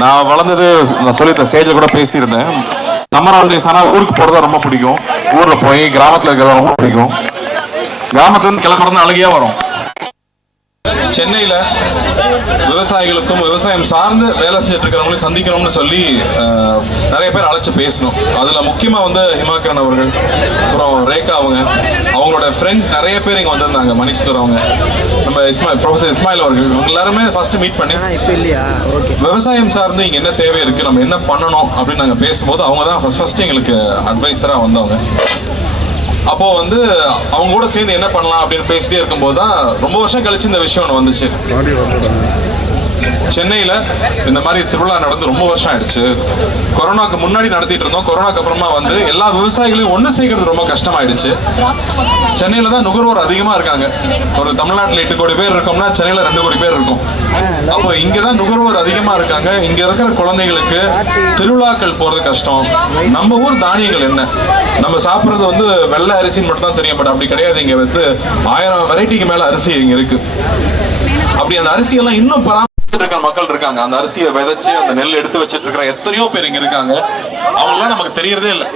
நான் வளர்ந்தது நான் சொல்லியிருந்தேன், ஸ்டேஜில் கூட பேசியிருந்தேன். சம்மர் ஹாலிடேஸ் ஆனால் ஊருக்கு போகிறதா ரொம்ப பிடிக்கும். ஊரில் போய் கிராமத்தில் இருக்கிறதா ரொம்ப பிடிக்கும். கிராமத்துலேருந்து கிளம்புறது அழகியா வரும். சென்னையில் விவசாயிகளுக்கும் விவசாயம் சார்ந்து வேலை செஞ்சுட்டு இருக்கிறவங்களையும் சந்திக்கணும்னு சொல்லி நிறைய பேர் அழைச்சி பேசணும். அதில் முக்கியமாக வந்து ஹிமாக்கரன் அவர்கள், அப்புறம் ரேகா அவங்களோட ஃப்ரெண்ட்ஸ் நிறைய பேர் இங்கே வந்திருந்தாங்க. மணிஷ்வர் அவங்க, நம்ம ப்ரொஃபசர் இஸ்மாயில் அவர்கள், இவங்க எல்லாருமே ஃபர்ஸ்ட் மீட் பண்ணி விவசாயம் சார்ந்து இங்கே என்ன தேவை இருக்குது, நம்ம என்ன பண்ணணும் அப்படின்னு நாங்கள் பேசும்போது அவங்க தான் ஃபர்ஸ்ட் எங்களுக்கு அட்வைஸராக வந்தவங்க. அப்போ வந்து அவங்க கூட சேர்ந்து என்ன பண்ணலாம் அப்படின்னு பேசிட்டே இருக்கும்போது தான் ரொம்ப வருஷம் கழிச்சு இந்த விஷயம் ஒன்று வந்துச்சு. சென்னையில் இந்த மாதிரி திருவிழா நடந்து ரொம்ப வருஷம் ஆயிடுச்சு. கொரோனாக்கு முன்னாடி நடத்திட்டு இருந்தோம். கொரோனாக்கு அப்புறமா வந்து எல்லா விவசாயிகளையும் ஒன்று சேர்க்கறது ரொம்ப கஷ்டமாயிடுச்சு. சென்னையில் தான் நுகர்வோர் அதிகமாக இருக்காங்க. ஒரு தமிழ்நாட்டில் 8 கோடி பேர் இருக்கோம்னா சென்னையில் 2 கோடி பேர் இருக்கும். அப்போ இங்கே தான் நுகர்வோர் அதிகமாக இருக்காங்க. இங்கே இருக்கிற குழந்தைகளுக்கு திருவிழாக்கள் போகிறது கஷ்டம். நம்ம ஊர் தானியங்கள் என்ன, நம்ம சாப்பிட்றது வந்து வெள்ளை அரிசின்னு மட்டும் தான் தெரியும். பட் அப்படி கிடையாது. இங்கே வந்து 1000 வெரைட்டிக்கு மேலே அரிசி இங்கே இருக்கு. அப்படி அந்த அரிசியெல்லாம் இன்னும் இருக்கிற மக்கள் இருக்காங்க. அந்த அரிசியை விதைச்சு அந்த நெல் எடுத்து வச்சிட்டு இருக்கிற எத்தனையோ பேர் இங்க இருக்காங்க. அவங்களாம் நமக்கு தெரியறதே இல்லை.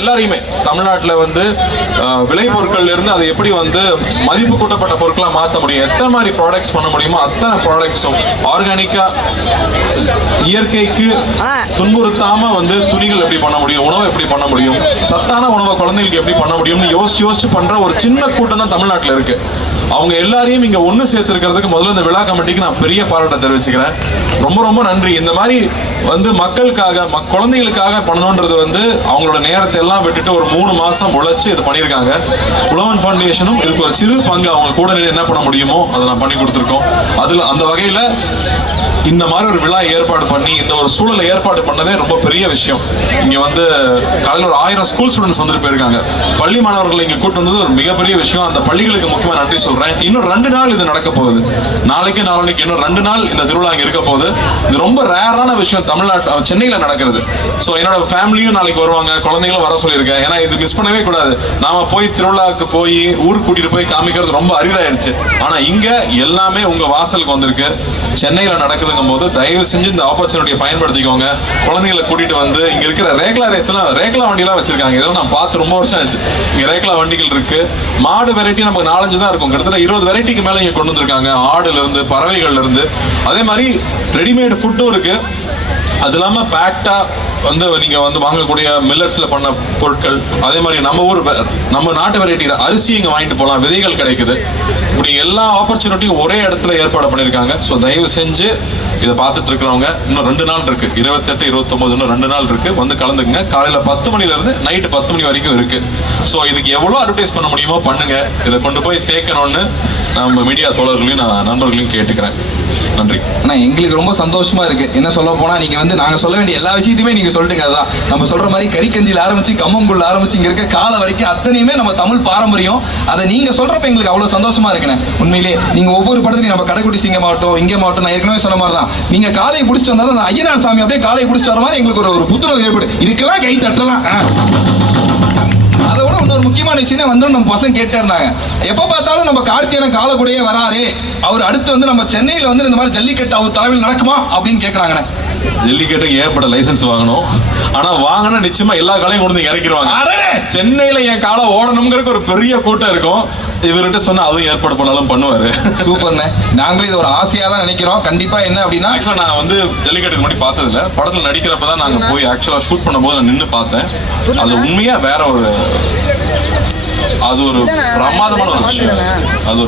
எல்லாரையுமே தமிழ்நாட்டில் வந்து விளைபொருட்கள்ல இருந்து அதை எப்படி வந்து மதிப்பு கூட்டப்பட்ட பொருட்களா மாற்ற முடியும், எத்தனை மாதிரி ப்ராடக்ட்ஸ் பண்ண முடியுமோ அத்தனை ப்ராடக்ட்ஸும் ஆர்கானிக்கா, இயற்கைக்கு துன்புறுத்தாம வந்து துணிகள் எப்படி பண்ண முடியும், உணவு எப்படி பண்ண முடியும், சத்தான உணவை குழந்தைகளுக்கு எப்படி பண்ண முடியும்னு யோசிச்சு பண்ற ஒரு சின்ன கூட்டம் தான் தமிழ்நாட்டில் இருக்கு. அவங்க எல்லாரையும் இங்க ஒண்ணு சேர்த்திருக்கிறதுக்கு முதல்ல இந்த விழா கமிட்டிக்கு நான் பெரிய பாராட்ட தெரிவிச்சுக்கிறேன். ரொம்ப ரொம்ப நன்றி. இந்த மாதிரி வந்து மக்களுக்காக குழந்தைகளுக்காக பண்ணணுன்றது வந்து அவங்களோட நேரத்தை எல்லாம் விட்டுட்டு ஒரு 3 மாசம் உழைச்சு இது பண்ணியிருக்காங்க. உழவன் ஃபவுண்டேஷனும் இதுக்கு ஒரு சிறு பங்கு அவங்க கூட என்ன பண்ண முடியுமோ அதை நான் பண்ணி கொடுத்துருக்கோம். அதுல அந்த வகையில இந்த மாதிரி ஒரு விழா ஏற்பாடு பண்ணி இந்த ஒரு சூழலை ஏற்பாடு பண்ணதே ரொம்ப பெரிய விஷயம். இங்க வந்து காலையில் ஒரு 1000 ஸ்கூல் ஸ்டூடெண்ட்ஸ் வந்துட்டு போயிருக்காங்க. பள்ளி மாணவர்கள் இங்க கூட்டு வந்தது ஒரு மிகப்பெரிய விஷயம். அந்த பள்ளிகளுக்கு முக்கியமா நன்றி சொல்றேன். இன்னும் 2 நாள் இது நடக்க போகுது. நாளைக்கு நாளைக்கு இன்னும் 2 நாள் இந்த திருவிழா இங்க இருக்க போகுது. இது ரொம்ப ரேரான விஷயம் தமிழ்நாட்டு சென்னையில நடக்கிறது. ஸோ என்னோட ஃபேமிலியும் நாளைக்கு வருவாங்க, குழந்தைங்களும் வர சொல்லியிருக்கேன். ஏன்னா இது மிஸ் பண்ணவே கூடாது. நாம போய் திருவிழாவுக்கு போய் ஊருக்கு கூட்டிட்டு போய் காமிக்கிறது ரொம்ப அரிதாயிடுச்சு. ஆனா இங்க எல்லாமே உங்க வாசலுக்கு வந்திருக்கு. சென்னையில நடக்குதுங்கும் போது தயவு செஞ்சு இந்த ஆப்பர்ச்சுனிட்டியை பயன்படுத்திக்கோங்க. குழந்தைகளை கூட்டிட்டு வந்து இங்க இருக்கிற ரேக்லா வண்டியெல்லாம் வச்சிருக்காங்க. இதெல்லாம் நான் பார்த்து ரொம்ப வருஷம் ஆச்சு. இங்க ரேக்லா வண்டிகள் இருக்கு. மாடு வெரைட்டி நமக்கு 4-5 தான் இருக்கும். கிட்டத்தட்ட 20 வெரைட்டிக்கு மேல இங்க கொண்டு வந்திருக்காங்க. ஆடுல இருந்து, பறவைகள்ல இருந்து. அதே மாதிரி ரெடிமேட் ஃபுட்டும் இருக்கு. அது இல்லாம பேக்டா வந்து நீங்க வந்து வாங்கக்கூடிய மில்லட்ஸ்ல பண்ண பொருட்கள், அதே மாதிரி நம்ம நாட்டு வெரைட்டி அரிசி இங்க வாங்கிட்டு போகலாம், விதைகள் கிடைக்குது. இப்படி எல்லா ஆப்பர்ச்சுனிட்டியும் ஒரே இடத்துல ஏற்பாடு பண்ணியிருக்காங்க. ஸோ தயவு செஞ்சு இதை பார்த்துட்டு இருக்கிறவங்க இன்னும் 2 நாள் இருக்கு, 28, 29 இன்னும் 2 நாள் இருக்கு. வந்து கலந்துக்குங்க. காலையில 10 மணில இருந்து நைட்டு 10 மணி வரைக்கும் இருக்கு. ஸோ இதுக்கு எவ்வளோ அட்வர்டைஸ் பண்ண முடியுமோ பண்ணுங்க. இதை கொண்டு போய் சேர்க்கணும்னு நம்ம மீடியா தோழர்களையும் நான் நண்பர்களையும் கேட்டுக்கிறேன். நன்றி. ஆனால் எங்களுக்கு ரொம்ப சந்தோஷமா இருக்கு. என்ன சொல்ல போனா நீங்க வந்து நாங்க சொல்ல வேண்டிய எல்லா விஷயத்தையுமே நீங்க சொல்லிட்டுங்க. அதுதான் நம்ம சொல்ற மாதிரி கறிக்கஞ்சியில் ஆரம்பிச்சு கம்மங்குள்ள ஆரம்பிச்சு இங்க இருக்க கால வரைக்கும் அத்தனையுமே நம்ம தமிழ் பாரம்பரியம். அதை நீங்க சொல்றப்ப எங்களுக்கு அவ்வளவு சந்தோஷமா இருக்குண்ணே. உண்மையிலே நீங்க ஒவ்வொரு படத்துலையும் நம்ம கடைக்குட்டி சிங்கம் ஆகட்டும், இங்கே மாவட்டம், நான் ஏற்கனவே சொன்ன மாதிரி தான் நீங்க காலையை பிடிச்சிட்டு வந்தா அந்த ஐயனார் சாமி அப்படியே காலையை பிடிச்சிட்டு வர மாதிரி எங்களுக்கு ஒரு புத்துணர்வு ஏற்படு. இதுக்கெல்லாம் கை தட்டலாம். அதை விட இன்னொரு முக்கியமான விஷயம் வந்து நம்ம பசங்க கேட்டே இருந்தாங்க, எப்ப பார்த்தாலும் நம்ம கார்த்திகேயன் காலக்கூடையே வராரு, அவர் அடுத்து வந்து நம்ம சென்னையில வந்து இந்த மாதிரி ஜல்லிக்கட்டு அவர் தலைமையில் நடக்குமா அப்படின்னு கேட்கறாங்கண்ணே. ஜல்லிக்கட்டுக்கு ஏற்பட்ட லைசன்ஸ் வாங்கணும். ஆனா வாங்கினா நிச்சயமா எல்லா காலையும் கொண்டு இறக்கிடுவாங்க. சென்னையில என் காலை ஓடணுங்கிறதுக்கு ஒரு பெரிய கூட்டம் இருக்கும். இவர்கிட்ட சொன்னா அதுவும் ஏற்பாடு பண்ணாலும் பண்ணுவாரு. சூப்பர்ண்ணே. நாங்களும் இது ஒரு ஆசையா தான் நினைக்கிறோம். கண்டிப்பா என்ன அப்படின்னா, நான் வந்து ஜல்லிக்கட்டுக்கு முன்னாடி பார்த்ததில்ல. படத்துல நடிக்கிறப்பதான் நாங்க போய் ஆக்சுவலா ஷூட் பண்ணும்போது நான் நின்று பார்த்தேன். அது உண்மையா வேற ஒரு அது ஒரு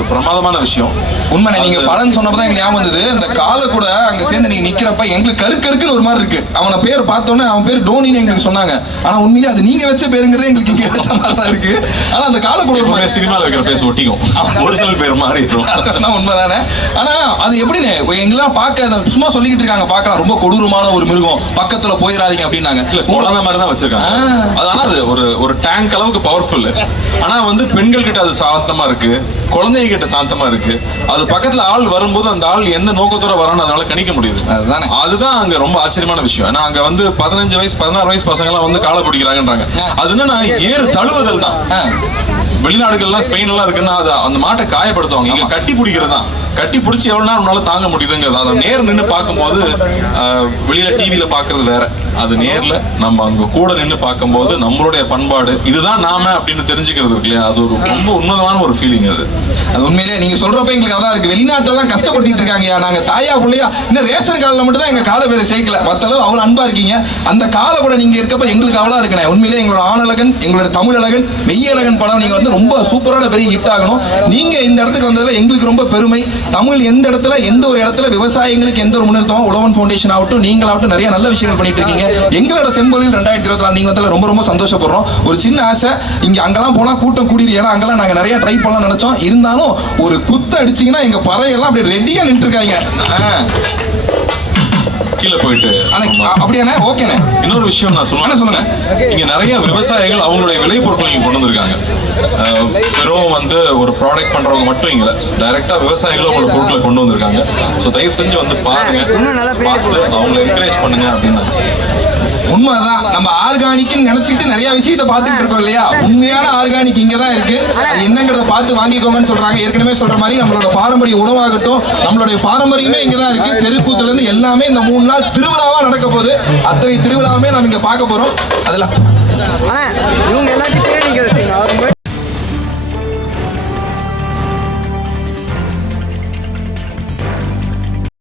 பிரமாதமான விஷயம். உண்மை. நீங்க படம் சொன்னப்பதான் எங்களுக்கு ஞாபகம் வந்தது. அந்த காலை கூட அங்க சேர்ந்து நீங்க நிக்கிறப்ப எங்களுக்கு கருக்குன்னு ஒரு மாதிரி இருக்கு. அவன பேர் பார்த்தோன்னே அவன் பேர் டோனின்னு எங்களுக்கு சொன்னாங்க. ஆனா உண்மையிலே அது நீங்க வச்ச பேருங்கிறது எங்களுக்கு இங்க வச்ச மாதிரி தான் இருக்கு. ஆனா அந்த காலை கூட சினிமால வைக்கிற பேர் ஒட்டிக்கும், ஒரிஜினல் பேர் மாதிரி இருக்கும். அதெல்லாம் உண்மைதானே. ஆனா அது எப்படின்னு எங்கெல்லாம் பார்க்க சும்மா சொல்லிக்கிட்டு இருக்காங்க, பார்க்கலாம் ரொம்ப கொடூரமான ஒரு மிருகம், பக்கத்துல போயிடாதீங்க அப்படின்னாங்க. குழந்தை மாதிரி தான் வச்சிருக்காங்க. அதனால அது ஒரு டேங்க் அளவுக்கு பவர்ஃபுல். ஆனா வந்து பெண்கள் கிட்ட அது சாந்தமா இருக்கு, குழந்தைங்க கிட்ட சாந்தமா இருக்கு. அது பக்கத்துல ஆள் வரும்போது அந்த ஆள் எந்த நோக்கத்தோட வரான்னு அதனால கணிக்க முடியுது. அதுதான் அங்க ரொம்ப ஆச்சரியமான விஷயம். ஏன்னா அங்க வந்து 15 வயசு 16 வயசு பசங்க எல்லாம் வந்து காலை பிடிக்கிறாங்கன்றாங்க. அது என்னன்னா ஏறு தழுவுதல் தான். வெளிநாடுகள்லாம் ஸ்பெயின்லாம் இருக்குன்னா அது அந்த மாட்டை காயப்படுத்துவாங்க. இங்க கட்டி பிடிக்கிறது தான். கட்டி பிடிச்சி எவ்வளவு நேரம் உன்னால தாங்க முடியுதுங்கிறது. அதை நேர் நின்று பார்க்கும்போது வெளியில டிவியில பாக்குறது வேற, அது நேர்ல நம்ம அங்க கூட நின்று பார்க்கும்போது நம்மளுடைய பண்பாடு இதுதான் நாம அப்படின்னு தெரிஞ்சுக்கிறது இருக்கு இல்லையா, அது ஒரு ரொம்ப உன்னதமான ஒரு ஃபீலிங். அது உண்மையிலே நீங்க சொல்றப்ப எங்களுக்கு அதான் இருக்கு. வெளிநாட்டெல்லாம் கஷ்டப்படுத்திட்டு இருக்காங்க, நாங்க தாயா பிள்ளையா இன்னும் ரேஷன் கார்டுல மட்டும் தான் எங்க கால பேரை சேர்க்கல, மத்த அளவு அவ்வளவு அன்பா இருக்கீங்க. அந்த கால கூட நீங்க இருக்கப்ப எங்களுக்கு அவ்வளவு இருக்கணும். உண்மையிலே எங்களோட ஆணழகன், எங்களோட தமிழழகன், மெய்யழகன் படம் நீங்க வந்து ரொம்ப சூப்பரான பெரிய ஹிட் ஆகணும். நீங்க இந்த இடத்துக்கு வந்ததுல எங்களுக்கு ரொம்ப பெருமை. தமிழ் எந்த இடத்துல எந்த ஒரு இடத்துல விவசாயிகளுக்கு எந்த ஒரு முன்னேற்றமோ உழவன் ஃபவுண்டேஷன் ஆகட்டும், நீங்களாகட்டும் நிறைய நல்ல விஷயங்கள் பண்ணிட்டு இருக்கீங்க. எங்களோட செம்பொழில் 2024 நீங்க வந்ததுல ரொம்ப ரொம்ப சந்தோஷப்படுறோம். ஒரு சின்ன ஆசை, இங்க அங்கெல்லாம் போனா கூட்டம் கூடிரு, ஏன்னா அங்கெல்லாம் நாங்க நிறைய ட்ரை பண்ணலாம் நினைச்சோம். இருந்தாலும் ஒரு குத்து அடிச்சீங்கன்னா எங்க பறையெல்லாம் அப்படியே ரெடியா நின்று இருக்காங்க. கீழே போயிட்டு அப்படியானே ஓகேண்ணே. இன்னொரு விஷயம் நான் சொல்லுங்க, இங்க நிறைய விவசாயிகள் அவங்களுடைய விளைபொருட்களை இங்க கொண்டு வந்திருக்காங்க. வெறும் வந்து ஒரு ப்ராடக்ட் பண்றவங்க மட்டும் இங்க டைரக்டா விவசாயிகளும் அவங்களோட பொருட்களை கொண்டு வந்திருக்காங்க. ஸோ தயவு செஞ்சு வந்து பாருங்க, பார்த்து அவங்களை என்கரேஜ் பண்ணுங்க அப்படின்னு. உண்மைதான், நம்ம ஆர்கானிக்னு நினைச்சிட்டு நிறைய விஷயத்தை பார்த்துட்டு இருக்கோம் இல்லையா. உண்மையான ஆர்கானிக் இங்க தான் இருக்கு, அது என்னங்கிறத பார்த்து வாங்கிக்கோங்கன்னு சொல்றாங்க. ஏற்கனவே சொல்ற மாதிரி நம்மளோட பாரம்பரிய உணவாகட்டும், நம்மளுடைய பாரம்பரியமே இங்க தான் இருக்கு. தெருக்கூத்துல இருந்து எல்லாமே இந்த 3 நாள் திருவிழாவா நடக்க போகுது. அத்தனை திருவிழாவுமே நம்ம இங்க பார்க்க போறோம். அதெல்லாம்